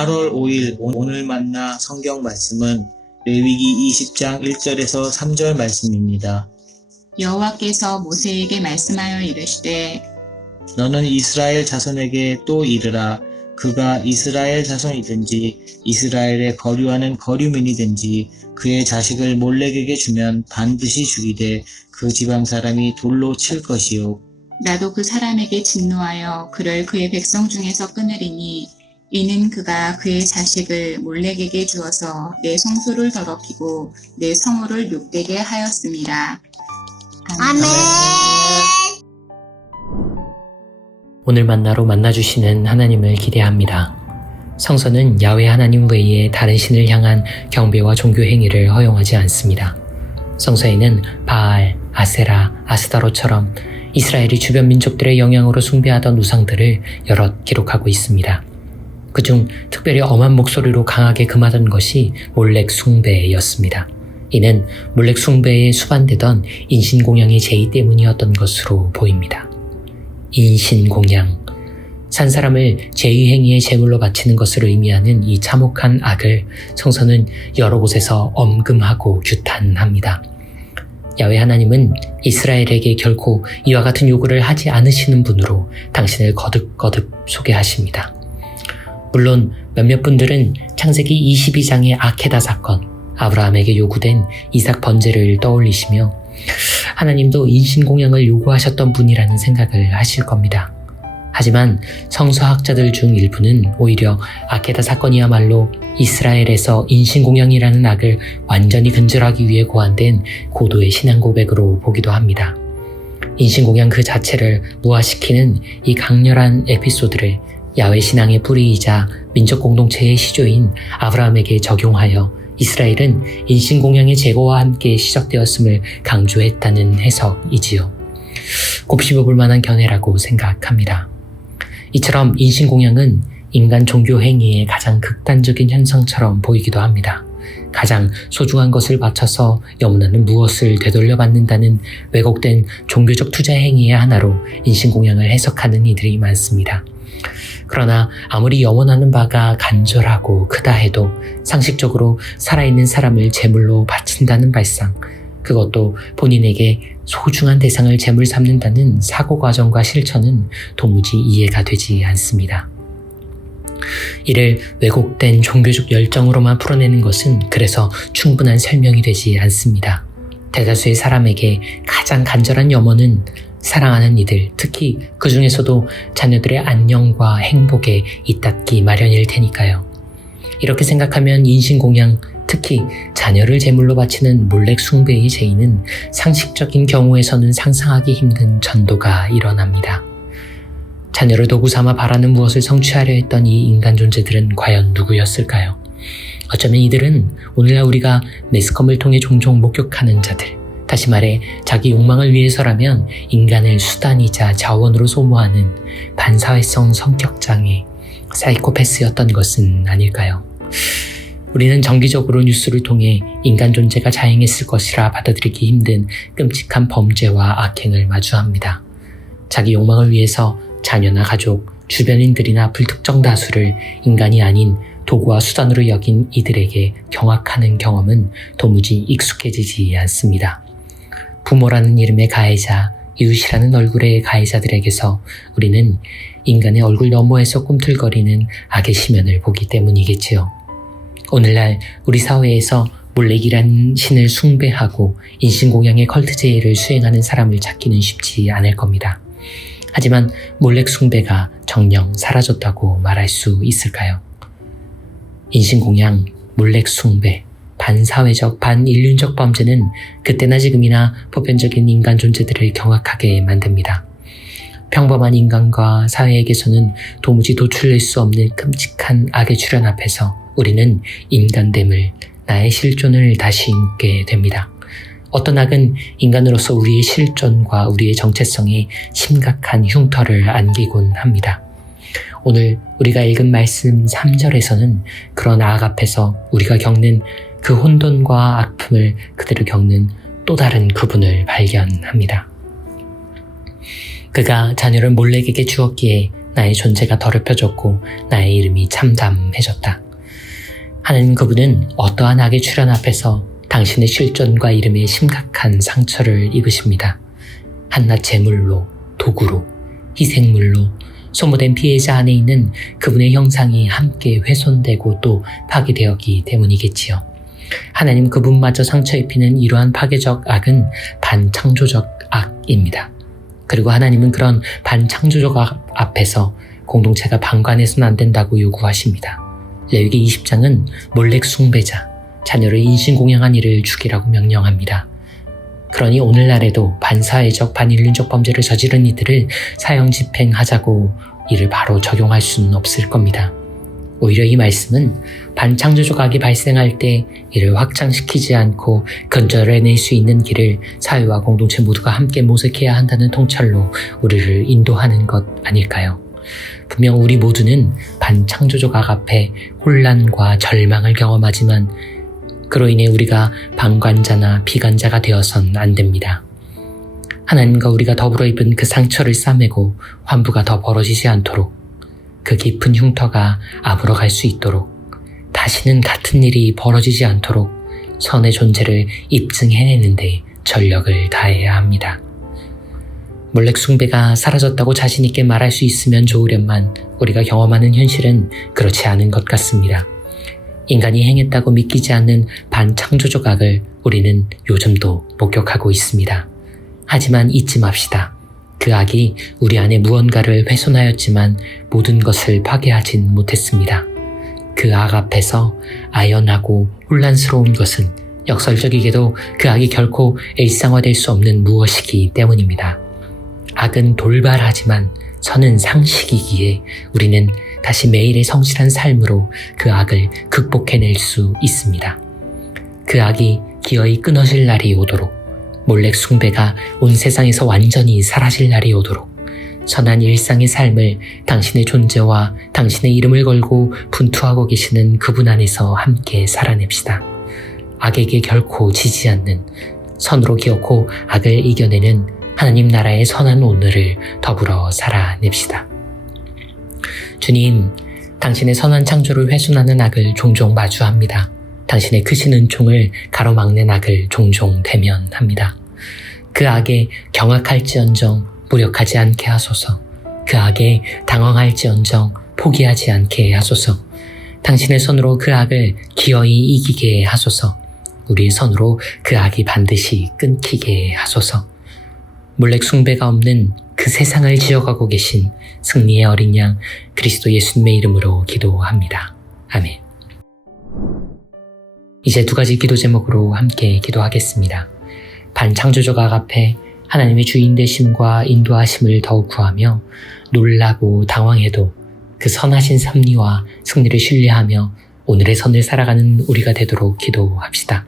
8월 5일 오늘 만나 성경 말씀은 레위기 20장 1절에서 3절 말씀입니다. 여호와께서 모세에게 말씀하여 이르시되 너는 이스라엘 자손에게 또 이르라. 그가 이스라엘 자손이든지 이스라엘의 거류하는 거류민이든지 그의 자식을 몰렉에게 주면 반드시 죽이되 그 지방 사람이 돌로 칠 것이요. 나도 그 사람에게 진노하여 그를 그의 백성 중에서 끊으리니 이는 그가 그의 자식을 몰렉에게 주어서 내 성소를 더럽히고 내 성호를 욕되게 하였습니다. 아멘. 오늘 만나로 만나주시는 하나님을 기대합니다. 성서는 야훼 하나님 외에 다른 신을 향한 경배와 종교 행위를 허용하지 않습니다. 성서에는 바알, 아세라, 아스타로처럼 이스라엘이 주변 민족들의 영향으로 숭배하던 우상들을 여럿 기록하고 있습니다. 그중 특별히 엄한 목소리로 강하게 금하던 것이 몰렉 숭배였습니다. 이는 몰렉 숭배에 수반되던 인신공양의 제의 때문이었던 것으로 보입니다. 인신공양, 산 사람을 제의 행위의 제물로 바치는 것을 의미하는 이 참혹한 악을 성서는 여러 곳에서 엄금하고 규탄합니다. 야훼 하나님은 이스라엘에게 결코 이와 같은 요구를 하지 않으시는 분으로 당신을 거듭거듭 소개하십니다. 물론 몇몇 분들은 창세기 22장의 아케다 사건, 아브라함에게 요구된 이삭 번제를 떠올리시며 하나님도 인신공양을 요구하셨던 분이라는 생각을 하실 겁니다. 하지만 성서학자들 중 일부는 오히려 아케다 사건이야말로 이스라엘에서 인신공양이라는 악을 완전히 근절하기 위해 고안된 고도의 신앙 고백으로 보기도 합니다. 인신공양 그 자체를 무화시키는 이 강렬한 에피소드를 야훼 신앙의 뿌리이자 민족 공동체의 시조인 아브라함에게 적용하여 이스라엘은 인신공양의 제거와 함께 시작되었음을 강조했다는 해석이지요. 곱씹어볼 만한 견해라고 생각합니다. 이처럼 인신공양은 인간 종교 행위의 가장 극단적인 현상처럼 보이기도 합니다. 가장 소중한 것을 바쳐서 염원하는 무엇을 되돌려받는다는 왜곡된 종교적 투자 행위의 하나로 인신공양을 해석하는 이들이 많습니다. 그러나 아무리 염원하는 바가 간절하고 크다 해도 상식적으로 살아있는 사람을 제물로 바친다는 발상, 그것도 본인에게 소중한 대상을 제물 삼는다는 사고 과정과 실천은 도무지 이해가 되지 않습니다. 이를 왜곡된 종교적 열정으로만 풀어내는 것은 그래서 충분한 설명이 되지 않습니다. 대다수의 사람에게 가장 간절한 염원은 사랑하는 이들, 특히 그 중에서도 자녀들의 안녕과 행복에 잇닿기 마련일 테니까요. 이렇게 생각하면 인신공양, 특히 자녀를 제물로 바치는 몰렉 숭배의 제의는 상식적인 경우에서는 상상하기 힘든 전도가 일어납니다. 자녀를 도구 삼아 바라는 무엇을 성취하려 했던 이 인간 존재들은 과연 누구였을까요? 어쩌면 이들은 오늘날 우리가 매스컴을 통해 종종 목격하는 자들, 다시 말해 자기 욕망을 위해서라면 인간을 수단이자 자원으로 소모하는 반사회성 성격장애, 사이코패스였던 것은 아닐까요? 우리는 정기적으로 뉴스를 통해 인간 존재가 자행했을 것이라 받아들이기 힘든 끔찍한 범죄와 악행을 마주합니다. 자기 욕망을 위해서 자녀나 가족, 주변인들이나 불특정 다수를 인간이 아닌 도구와 수단으로 여긴 이들에게 경악하는 경험은 도무지 익숙해지지 않습니다. 부모라는 이름의 가해자, 이웃이라는 얼굴의 가해자들에게서 우리는 인간의 얼굴 너머에서 꿈틀거리는 악의 심연을 보기 때문이겠지요. 오늘날 우리 사회에서 몰렉이란 신을 숭배하고 인신공양의 컬트 제의를 수행하는 사람을 찾기는 쉽지 않을 겁니다. 하지만 몰렉 숭배가 정녕 사라졌다고 말할 수 있을까요? 인신공양, 몰렉 숭배, 반사회적, 반인륜적 범죄는 그때나 지금이나 보편적인 인간 존재들을 경악하게 만듭니다. 평범한 인간과 사회에게서는 도무지 도출될 수 없는 끔찍한 악의 출현 앞에서 우리는 인간됨을, 나의 실존을 다시 묻게 됩니다. 어떤 악은 인간으로서 우리의 실존과 우리의 정체성에 심각한 흉터를 안기곤 합니다. 오늘 우리가 읽은 말씀 3절에서는 그런 악 앞에서 우리가 겪는 그 혼돈과 아픔을 그대로 겪는 또 다른 그분을 발견합니다. 그가 자녀를 몰렉에게 주었기에 나의 존재가 더럽혀졌고 나의 이름이 참담해졌다. 하나님 그분은 어떠한 악의 출현 앞에서 당신의 실존과 이름에 심각한 상처를 입으십니다. 한낱 제물로, 도구로, 희생물로 소모된 피해자 안에 있는 그분의 형상이 함께 훼손되고 또 파괴되었기 때문이겠지요. 하나님 그분마저 상처 입히는 이러한 파괴적 악은 반창조적 악입니다. 그리고 하나님은 그런 반창조적 악 앞에서 공동체가 방관해서는 안 된다고 요구하십니다. 레위기 20장은 몰렉 숭배자, 자녀를 인신공양한 이를 죽이라고 명령합니다. 그러니 오늘날에도 반사회적 반인륜적 범죄를 저지른 이들을 사형 집행하자고 이를 바로 적용할 수는 없을 겁니다. 오히려 이 말씀은 반창조적 악이 발생할 때 이를 확장시키지 않고 건져내낼 수 있는 길을 사회와 공동체 모두가 함께 모색해야 한다는 통찰로 우리를 인도하는 것 아닐까요? 분명 우리 모두는 반창조적 악 앞에 혼란과 절망을 경험하지만 그로 인해 우리가 방관자나 비관자가 되어선 안 됩니다. 하나님과 우리가 더불어 입은 그 상처를 싸매고 환부가 더 벌어지지 않도록 그 깊은 흉터가 아물어 갈 수 있도록 다시는 같은 일이 벌어지지 않도록 선의 존재를 입증해내는데 전력을 다해야 합니다. 몰렉 숭배가 사라졌다고 자신 있게 말할 수 있으면 좋으련만 우리가 경험하는 현실은 그렇지 않은 것 같습니다. 인간이 행했다고 믿기지 않는 반창조적 악을 우리는 요즘도 목격하고 있습니다. 하지만 잊지 맙시다. 그 악이 우리 안에 무언가를 훼손하였지만 모든 것을 파괴하진 못했습니다. 그 악 앞에서 아연하고 혼란스러운 것은 역설적이게도 그 악이 결코 일상화될 수 없는 무엇이기 때문입니다. 악은 돌발하지만 선은 상식이기에 우리는 다시 매일의 성실한 삶으로 그 악을 극복해낼 수 있습니다. 그 악이 기어이 끊어질 날이 오도록 몰렉 숭배가 온 세상에서 완전히 사라질 날이 오도록 선한 일상의 삶을 당신의 존재와 당신의 이름을 걸고 분투하고 계시는 그분 안에서 함께 살아냅시다. 악에게 결코 지지 않는 선으로 기어코 악을 이겨내는 하나님 나라의 선한 오늘을 더불어 살아냅시다. 주님, 당신의 선한 창조를 훼손하는 악을 종종 마주합니다. 당신의 크신 은총을 가로막는 악을 종종 대면합니다. 그 악에 경악할지언정 무력하지 않게 하소서. 그 악에 당황할지언정 포기하지 않게 하소서. 당신의 손으로 그 악을 기어이 이기게 하소서. 우리의 손으로 그 악이 반드시 끊기게 하소서. 몰렉 숭배가 없는 그 세상을 지어가고 계신 승리의 어린 양 그리스도 예수님의 이름으로 기도합니다. 아멘. 이제 두 가지 기도 제목으로 함께 기도하겠습니다. 반창조적 악 앞에 하나님의 주인 되심과 인도하심을 더욱 구하며 놀라고 당황해도 그 선하신 섭리와 승리를 신뢰하며 오늘의 선을 살아가는 우리가 되도록 기도합시다.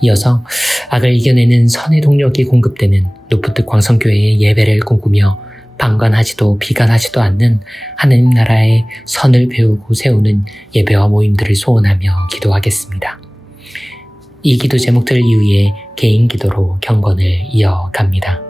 이어서 악을 이겨내는 선의 동력이 공급되는 노프트 광성교회의 예배를 꿈꾸며 방관하지도 비관하지도 않는 하나님 나라의 선을 배우고 세우는 예배와 모임들을 소원하며 기도하겠습니다. 이 기도 제목들 이후에 개인 기도로 경건을 이어갑니다.